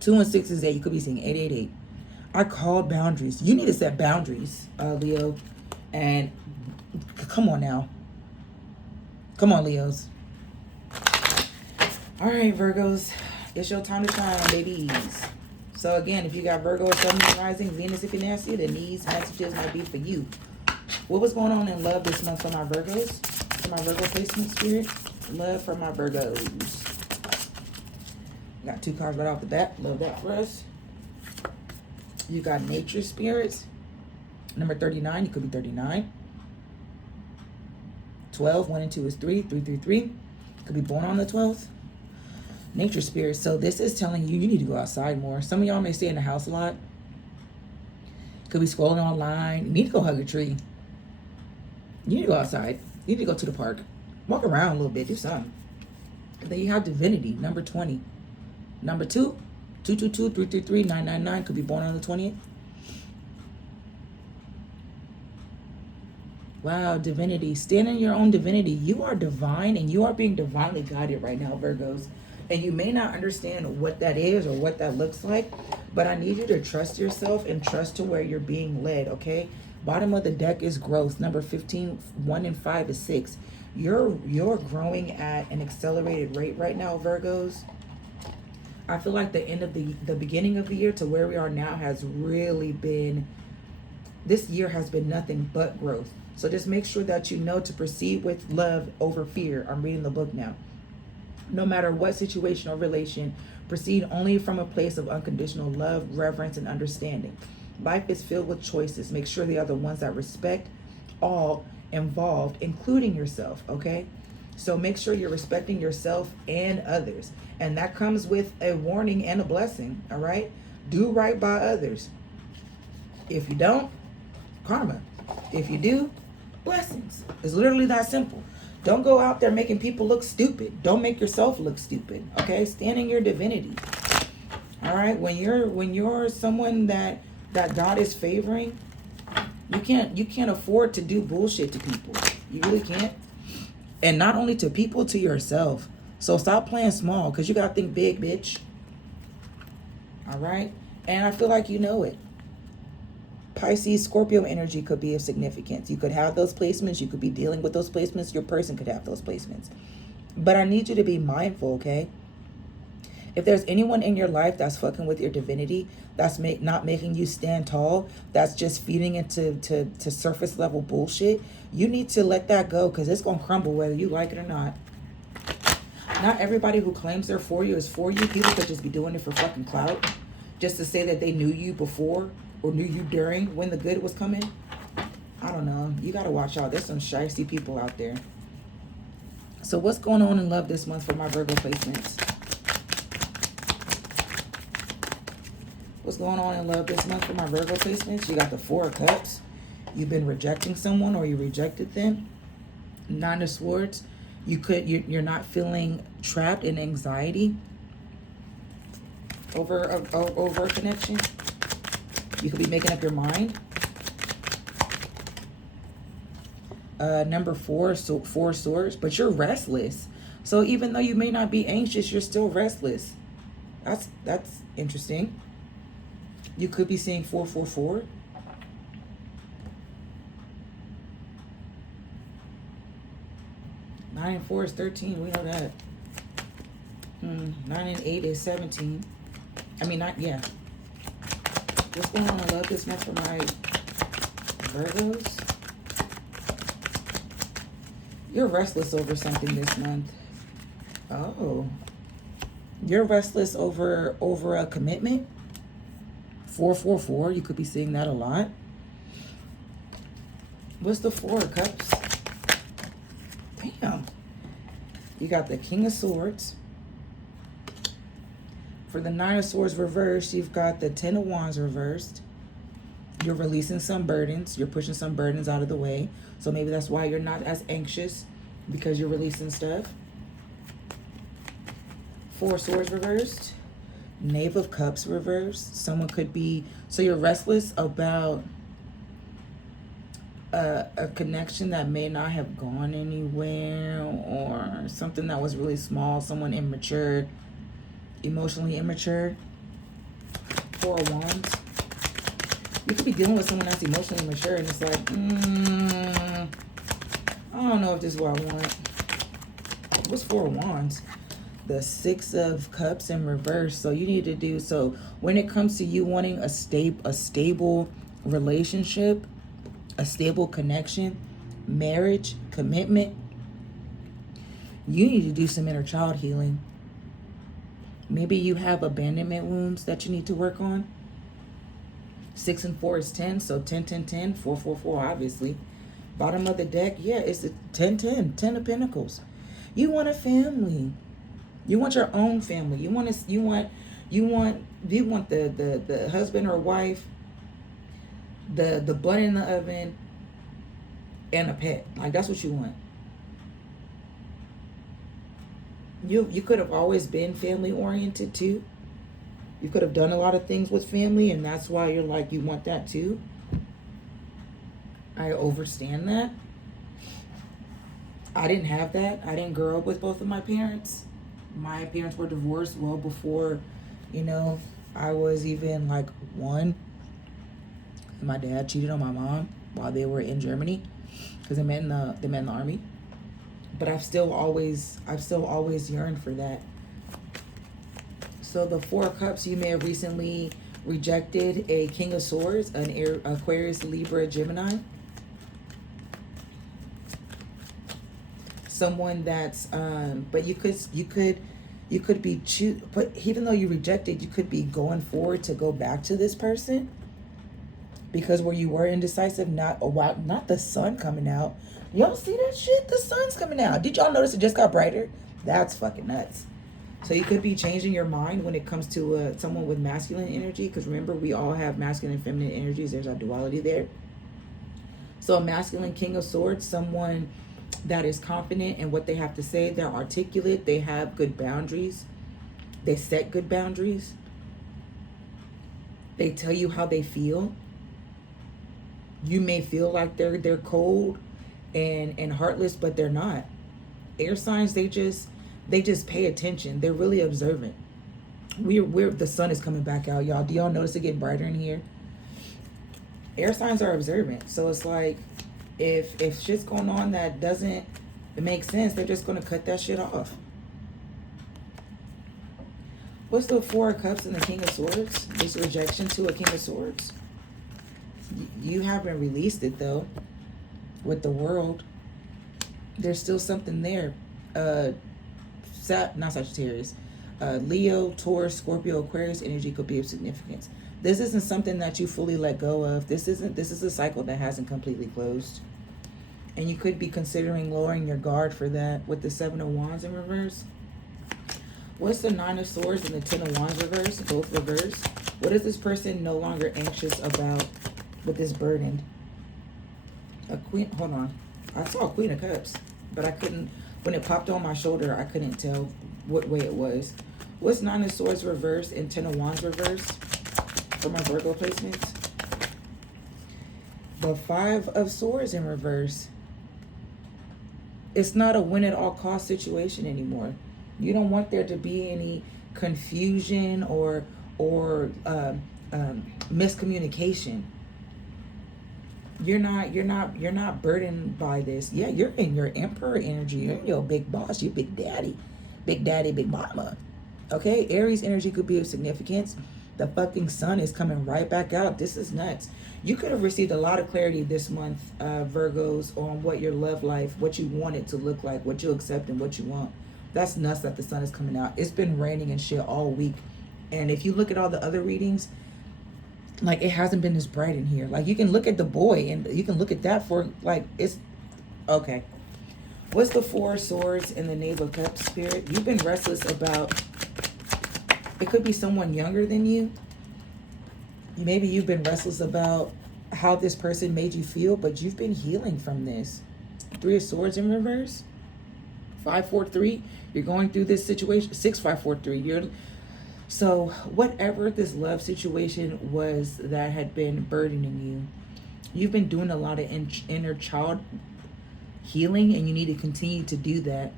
2 and 6 is 8. You could be seeing 888. I called boundaries. You need to set boundaries, Leo. And come on now. Come on, Leos. All right, Virgos. It's your time to shine, babies. So again, if you got Virgo, Sun, rising, Venus, if you're nasty, then these messages might be for you. What was going on in love this month for my Virgos? For my Virgo placement, spirit? Love for my Virgos. Got 2 cards right off the bat. Love that for us. You got nature spirits. Number 39, you could be 39. 12, 1 and 2 is 3. 3, 3, 3. Could be born on the 12th. Nature spirits. So this is telling you need to go outside more. Some of y'all may stay in the house a lot. Could be scrolling online. You need to go hug a tree. You need to go outside. You need to go to the park. Walk around a little bit. Do something. And then you have divinity. Number 20. Number 2. 222, 333, 999. Could be born on the 20th. Wow, divinity. Stand in your own divinity. You are divine and you are being divinely guided right now, Virgos. And you may not understand what that is or what that looks like, but I need you to trust yourself and trust to where you're being led, okay? Bottom of the deck is growth. Number 15, 1 and 5 is 6. You're growing at an accelerated rate right now, Virgos. I feel like the end of the beginning of the year to where we are now has really been, this year has been nothing but growth. So just make sure that you know to proceed with love over fear. I'm reading the book now. No matter what situation or relation, proceed only from a place of unconditional love, reverence, and understanding. Life is filled with choices. Make sure they are the ones that respect all involved, including yourself, okay? So make sure you're respecting yourself and others. And that comes with a warning and a blessing, all right? Do right by others. If you don't, karma. If you do, blessings. It's literally that simple. Don't go out there making people look stupid. Don't make yourself look stupid, okay? Stand in your divinity, all right? When you're someone that God is favoring, you can't afford to do bullshit to people. You really can't. And not only to people, to yourself. So stop playing small, because you got to think big, bitch. All right? And I feel like you know it. Pisces, Scorpio energy could be of significance. You could have those placements. You could be dealing with those placements. Your person could have those placements. But I need you to be mindful, okay? If there's anyone in your life that's fucking with your divinity, that's not making you stand tall, that's just feeding into to surface level bullshit, you need to let that go, because it's going to crumble whether you like it or not. Not everybody who claims they're for you is for you. People could just be doing it for fucking clout, just to say that they knew you before or knew you during when the good was coming. I don't know. You got to watch out. There's some shysty people out there. So what's going on in love this month for my Virgo placements? What's going on in love this month for my Virgo placements? You got the Four of Cups. You've been rejecting someone, or you rejected them. Nine of Swords. You're not feeling trapped in anxiety over a connection. You could be making up your mind. Number 4, so 4 Swords, but you're restless. So even though you may not be anxious, you're still restless. That's interesting. You could be seeing 444. Nine and 4 is 13. We know that. 9 and 8 is 17. I mean, not, yeah. What's going on in love this month for my Virgos? You're restless over something this month. Oh. You're restless over a commitment. 444. You could be seeing that a lot. What's the Four of Cups? Damn. You got the King of Swords. For the Nine of Swords reversed, you've got the Ten of Wands reversed. You're releasing some burdens. You're pushing some burdens out of the way. So maybe that's why you're not as anxious, because you're releasing stuff. Four of Swords reversed. Knave of Cups reversed. Someone could be... So you're restless about a connection that may not have gone anywhere, or something that was really small. Someone immature, emotionally immature. Four of Wands. You could be dealing with someone that's emotionally mature, and it's like, I don't know if this is what I want. What's Four of Wands? The Six of Cups in reverse. So you need to do... So when it comes to you wanting a stable relationship, a stable connection, marriage, commitment, you need to do some inner child healing. Maybe you have abandonment wounds that you need to work on. 6 and 4 is 10, so 10, 10, 10, 4, 4, 4, obviously. Bottom of the deck, yeah, it's the 10, 10, 10 of Pentacles. You want a family. You want your own family. You want the husband or wife, the bun in the oven, and a pet. Like, that's what you want. You could have always been family oriented too. You could have done a lot of things with family, and that's why you're like, you want that too. I understand that. I didn't have that. I didn't grow up with both of my parents. My parents were divorced well before, I was even like 1. My dad cheated on my mom while they were in Germany, because they met in the army. But I've still always yearned for that. So the Four of Cups, you may have recently rejected a King of Swords, an Aquarius, Libra, Gemini. Someone that's but you could be but even though you rejected, you could be going forward to go back to this person, because where you were indecisive, not the sun coming out. Y'all see that shit? The sun's coming out. Did y'all notice it just got brighter? That's fucking nuts. So you could be changing your mind when it comes to someone with masculine energy, because remember, we all have masculine and feminine energies. There's our duality there. So a masculine King of Swords, someone that is confident in what they have to say. They're articulate. They have good boundaries. They set good boundaries. They tell you how they feel. You may feel like they're cold and heartless, but they're not. Air signs, they They just pay attention. They're really observant. We're the sun is coming back out, y'all. Do y'all notice it getting brighter in here? Air signs are observant. So it's like, if shit's going on that doesn't make sense, they're just going to cut that shit off. What's the Four of Cups and the King of Swords? This rejection to a King of Swords. You haven't released it, though, with the World. There's still something there. Not Sagittarius. Leo, Taurus, Scorpio, Aquarius energy could be of significance. This isn't something that you fully let go of. This is a cycle that hasn't completely closed. And you could be considering lowering your guard for that with the Seven of Wands in reverse. What's the Nine of Swords and the Ten of Wands reverse? Both reverse. What is this person no longer anxious about with this burden? A Queen, hold on. I saw a Queen of Cups, but I couldn't, when it popped on my shoulder, I couldn't tell what way it was. What's Nine of Swords reverse and Ten of Wands reverse for my Virgo placements? The Five of Swords in reverse. It's not a win at all cost situation anymore. You don't want there to be any confusion or miscommunication. You're not burdened by this. Yeah, you're in your emperor energy. You're in your big boss. You big daddy, big mama. Okay, Aries energy could be of significance. The fucking sun is coming right back out. This is nuts. You could have received a lot of clarity this month, Virgos, on what your love life, what you want it to look like, what you accept and what you want. That's nuts that the sun is coming out. It's been raining and shit all week. And if you look at all the other readings, like, it hasn't been this bright in here. Like, you can look at the boy and you can look at that for, like, it's okay. What's the Four of Swords and the Knave of Cups, Spirit? You've been restless about, it could be someone younger than you. Maybe you've been restless about how this person made you feel, but you've been healing from this. Three of Swords in reverse. 5-4-3. You're going through this situation. 6-5-4-3. So whatever this love situation was that had been burdening you, you've been doing a lot of inner child healing, and you need to continue to do that.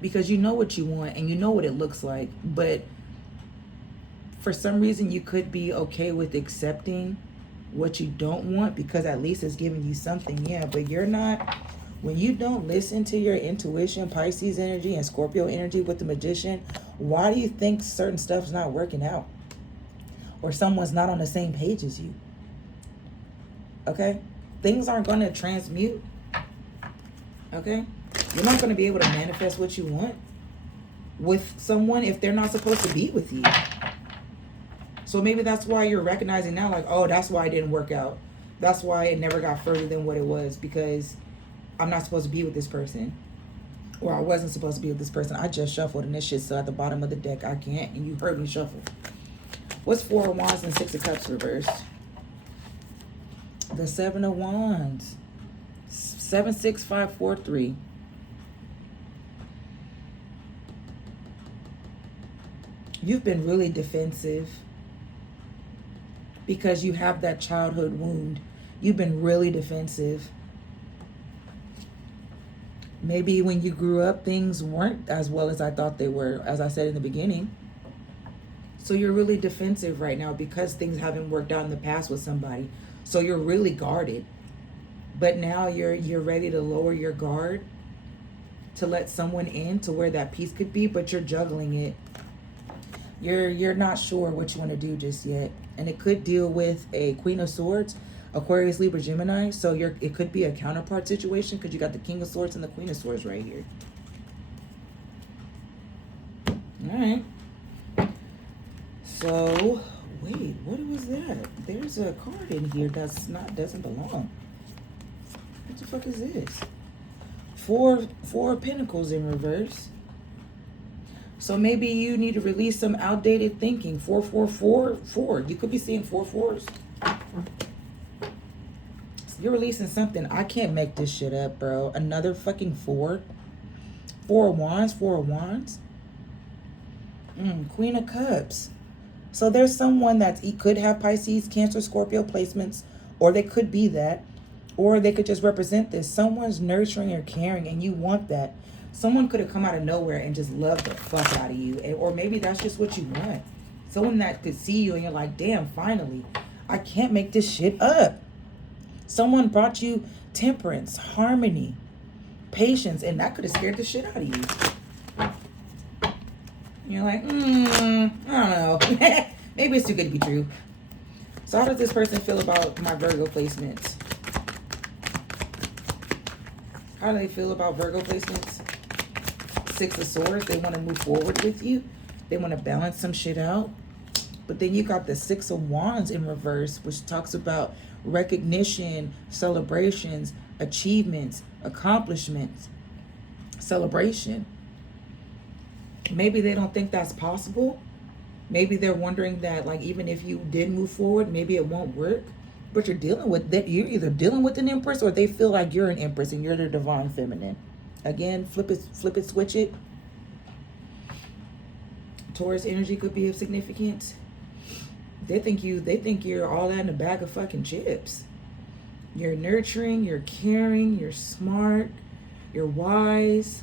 Because you know what you want and you know what it looks like, but for some reason you could be okay with accepting what you don't want because at least it's giving you something. Yeah, but you're not, when you don't listen to your intuition, Pisces energy and Scorpio energy with the Magician, why do you think certain stuff's not working out? Or someone's not on the same page as you? Okay? Things aren't going to transmute. Okay? You're not going to be able to manifest what you want with someone if they're not supposed to be with you. So maybe that's why you're recognizing now, like, oh, that's why it didn't work out. That's why it never got further than what it was, because I'm not supposed to be with this person. Or I wasn't supposed to be with this person. I just shuffled and this shit's still at the bottom of the deck. I can't, and you heard me shuffle. What's Four of Wands and Six of Cups reversed? The Seven of Wands. 7-6-5-4-3. You've been really defensive because you have that childhood wound. You've been really defensive. Maybe when you grew up, things weren't as well as I thought they were, as I said in the beginning. So you're really defensive right now because things haven't worked out in the past with somebody. So you're really guarded. But now you're ready to lower your guard to let someone in to where that peace could be, but you're juggling it. You're not sure what you want to do just yet. And it could deal with a Queen of Swords, Aquarius, Libra, Gemini. So it could be a counterpart situation because you got the King of Swords and the Queen of Swords right here. All right. So, wait, what was that? There's a card in here doesn't belong. What the fuck is this? Four of Pentacles in reverse. So maybe you need to release some outdated thinking. 4. You could be seeing 4 4s. You're releasing something. I can't make this shit up, bro. Another fucking 4. 4 of Wands. 4 of Wands. Queen of Cups. So there's someone that could have Pisces, Cancer, Scorpio placements, or they could be that. Or they could just represent this. Someone's nurturing or caring and you want that. Someone could have come out of nowhere and just loved the fuck out of you. Or maybe that's just what you want. Someone that could see you and you're like, damn, finally, I can't make this shit up. Someone brought you temperance, harmony, patience, and that could have scared the shit out of you. You're like, I don't know. Maybe it's too good to be true. So how does this person feel about my Virgo placements? How do they feel about Virgo placements? 6 of Swords. They want to move forward with you. They want to balance some shit out. But then you got the 6 of Wands in reverse, which talks about recognition, celebrations, achievements, accomplishments, celebration. Maybe they don't think that's possible. Maybe they're wondering that, like, even if you did move forward, maybe it won't work. But you're dealing with that. You're either dealing with an Empress or they feel like you're an Empress and you're the divine feminine. Again, flip it, switch it. Taurus energy could be of significance. They think you're all that in a bag of fucking chips. You're nurturing, you're caring, you're smart, you're wise.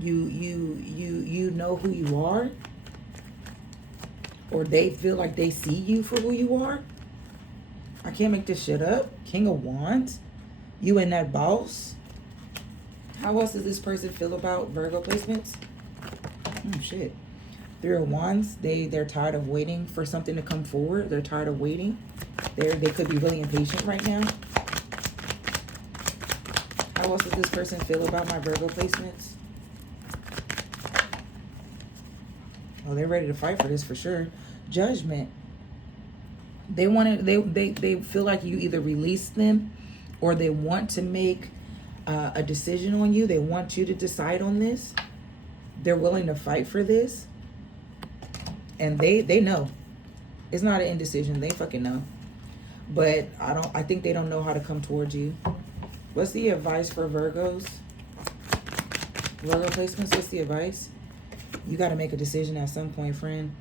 You know who you are. Or they feel like they see you for who you are. I can't make this shit up. King of Wands. You and that boss. How else does this person feel about Virgo placements? Shit. 3 of Wands. They're tired of waiting for something to come forward. They're tired of waiting. They could be really impatient right now. How else does this person feel about my Virgo placements? Oh, they're ready to fight for this for sure. Judgment. They feel like you either release them or they want to make a decision on you. They want you to decide on this. They're willing to fight for this. And they know. It's not an indecision. They fucking know. But I think they don't know how to come towards you. What's the advice for Virgos? Virgo placements, what's the advice? You got to make a decision at some point, friend.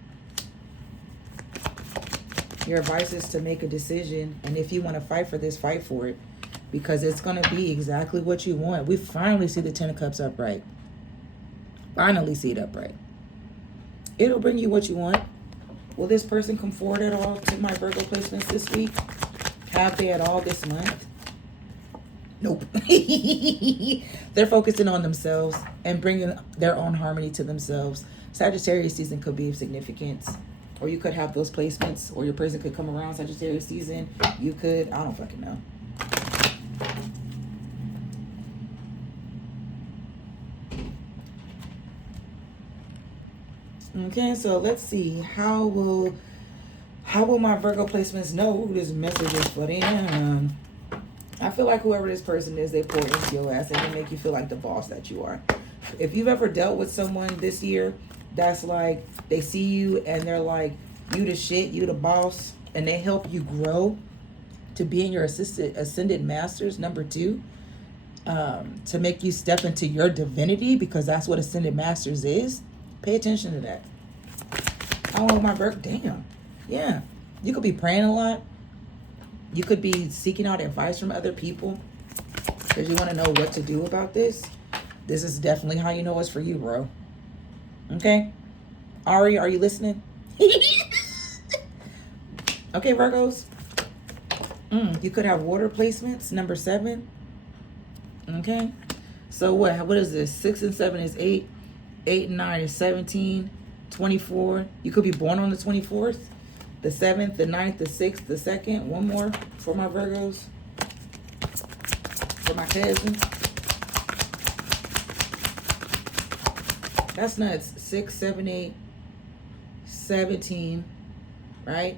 Your advice is to make a decision. And if you want to fight for this, fight for it. Because it's going to be exactly what you want. We finally see the 10 of Cups upright. Finally see it upright. It'll bring you what you want. Will this person come forward at all to my Virgo placements this week? Have they at all this month? Nope. They're focusing on themselves and bringing their own harmony to themselves. Sagittarius season could be of significance. Or you could have those placements. Or your person could come around Sagittarius season. You could. I don't fucking know. Okay, so let's see. How will my Virgo placements know who this message is for them? I feel like whoever this person is, they pour into your ass and they make you feel like the boss that you are. If you've ever dealt with someone this year that's like, they see you and they're like, you the shit, you the boss, and they help you grow to be in your ascended masters, number 2, to make you step into your divinity, because that's what ascended masters is. Pay attention to that. I don't know my Virgo. Damn. Yeah. You could be praying a lot. You could be seeking out advice from other people because you want to know what to do about this. This is definitely how you know it's for you, bro. Okay? Ari, are you listening? Okay, Virgos. You could have water placements, number 7. Okay? So what is this? 6 and 7 is 8. 8 and 9 is 17. 24. You could be born on the 24th. The 7th, the 9th, the 6th, the 2nd. One more for my Virgos. For my cousins. That's nuts. 6, 7, 8, 17. Right?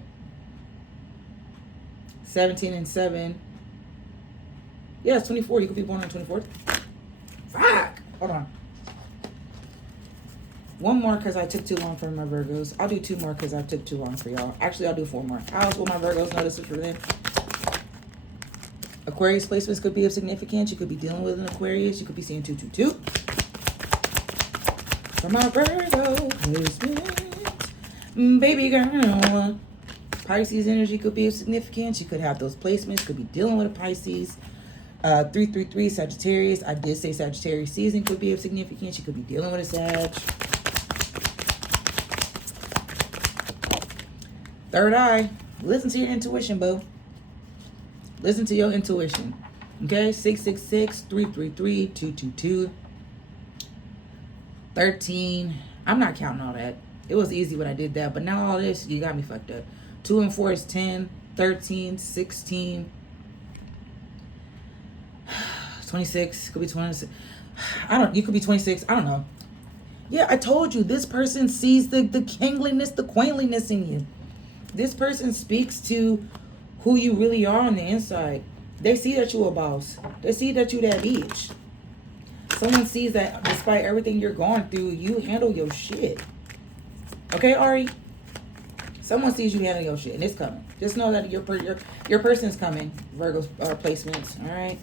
17 and 7. Yeah, it's 24. You could be born on the 24th. Fuck! Hold on. One more because I took too long for my Virgos. I'll do 2 more because I took too long for y'all. Actually, I'll do 4 more. How else will my Virgos know this is for them? Aquarius placements could be of significance. You could be dealing with an Aquarius. You could be seeing 222. For my Virgo placements. Baby girl. Pisces energy could be of significance. You could have those placements. Could be dealing with a Pisces. 333 Sagittarius. I did say Sagittarius season could be of significance. You could be dealing with a Sag. Third eye. Listen to your intuition, boo. Listen to your intuition. Okay? 666 333 222 13. I'm not counting all that. It was easy when I did that, but now all this, you got me fucked up. 2 and 4 is 10, 13, 16, 26. Could be 26. You could be 26. I don't know. Yeah, I told you, this person sees the kingliness, the queenliness in you. This person speaks to who you really are on the inside. They see that you a boss. They see that you that bitch. Someone sees that despite everything you're going through, you handle your shit. Okay, Ari? Someone sees you handle your shit, and it's coming. Just know that your person's coming. Virgo placements, all right?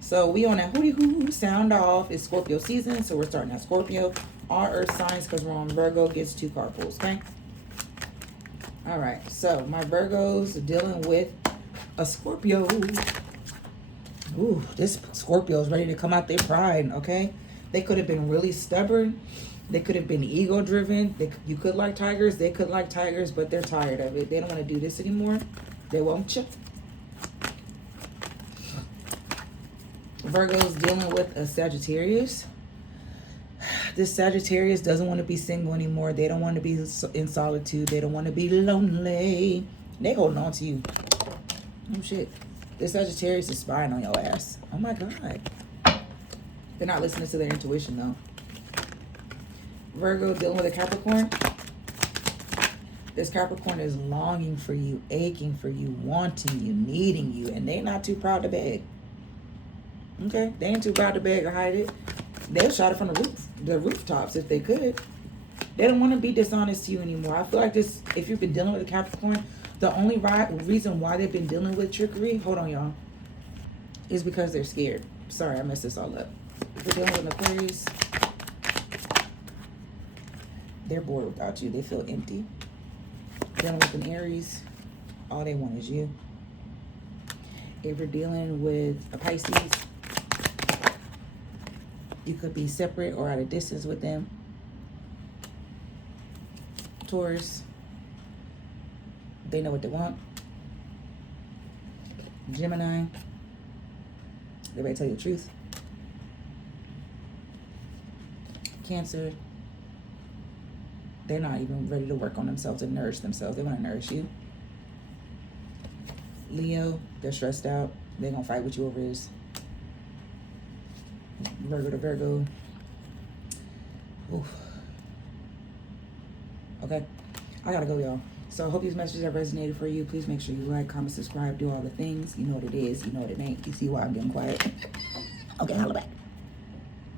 So we on that hootie hoo sound off. It's Scorpio season, so we're starting at Scorpio. All earth signs, because we're on Virgo, gets 2 card pulls, okay? All right, so my Virgos are dealing with a Scorpio. Ooh, this Scorpio is ready to come out their pride, okay? They could have been really stubborn. They could have been ego-driven. You could like tigers. They could like tigers, but they're tired of it. They don't want to do this anymore. They won't you? Virgo's dealing with a Sagittarius. This Sagittarius doesn't want to be single anymore. They don't want to be in solitude. They don't want to be lonely. They holding on to you. Oh, shit. This Sagittarius is spying on your ass. Oh, my God. They're not listening to their intuition, though. Virgo dealing with a Capricorn. This Capricorn is longing for you, aching for you, wanting you, needing you, and they're not too proud to beg. Okay? They ain't too proud to beg or hide it. They'll shout it from the rooftops if they could. They don't want to be dishonest to you anymore. I feel like this, if you've been dealing with a Capricorn, the only reason why they've been dealing with trickery, hold on, y'all, is because they're scared. Sorry, I messed this all up. If you're dealing with an Aquarius, they're bored without you. They feel empty. Dealing with an Aries, all they want is you. If you're dealing with a Pisces, you could be separate or at a distance with them. Taurus, they know what they want. Gemini, they ready to tell you the truth. Cancer, they're not even ready to work on themselves and nourish themselves. They want to nourish you. Leo, they're stressed out. They're going to fight with you over this. Virgo to Virgo. Oof. Okay. I got to go, y'all. So I hope these messages have resonated for you. Please make sure you like, comment, subscribe, do all the things. You know what it is. You know what it ain't. You see why I'm getting quiet. Okay, holla back.